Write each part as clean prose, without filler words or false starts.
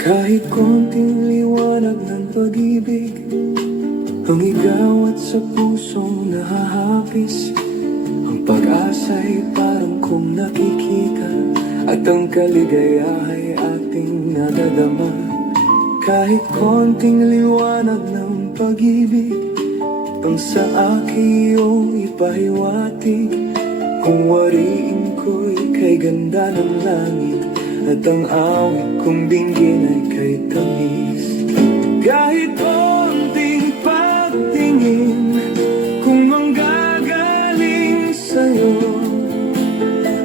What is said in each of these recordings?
Kahit konting liwanag ng pag-ibig ang igawat sa pusong nahahapis. Ang pag-asa'y parang kung nakikita, at ang kaligaya'y ating nadadama. Kahit konting liwanag ng pag-ibig ang sa akin iyong ipahiwatig. Kung wariin ko'y kay ganda ng langit, at ang awit kong binggin ay kay tamis. Kahit konting pagtingin kung manggagaling sa'yo,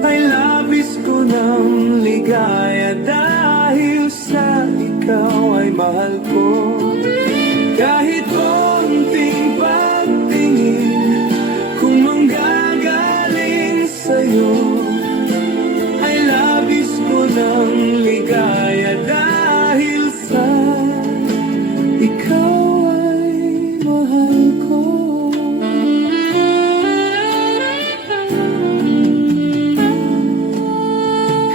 ay labis ko ng ligaya dahil sa ikaw ay mahal ko. Kahit konting pagtingin kung manggagaling sa'yo, ay labis ko ng ligaya dahil sa ikaw ay mahal ko.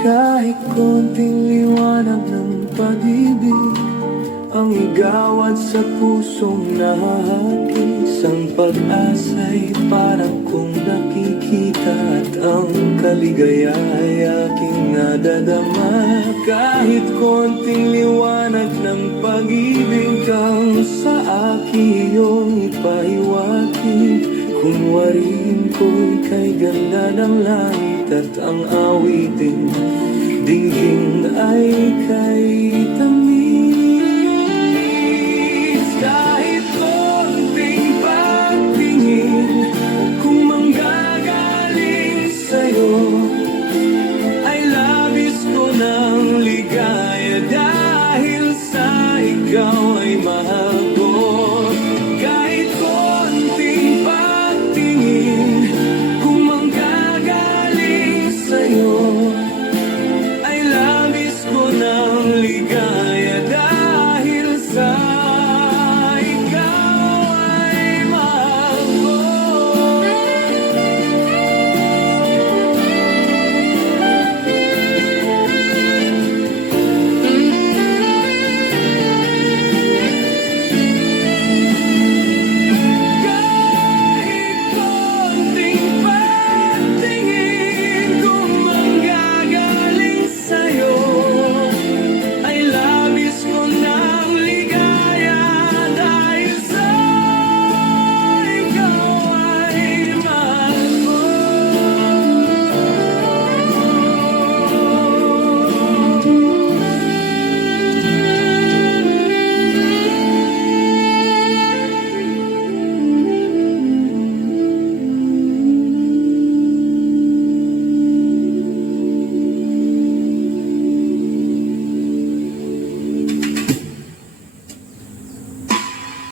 Kahit konting liwanag ng pag-ibig ang igawad sa pusong nahahagis. Ang pag-asa'y parang kung nakikita, at ang kaligaya ay aking nadadama. Kahit konting liwanag ng pag-ibig ang sa akin iyong ipahiwatig. Kung wariin ko'y kay ganda ng langit, at ang awitin dinggin ay kay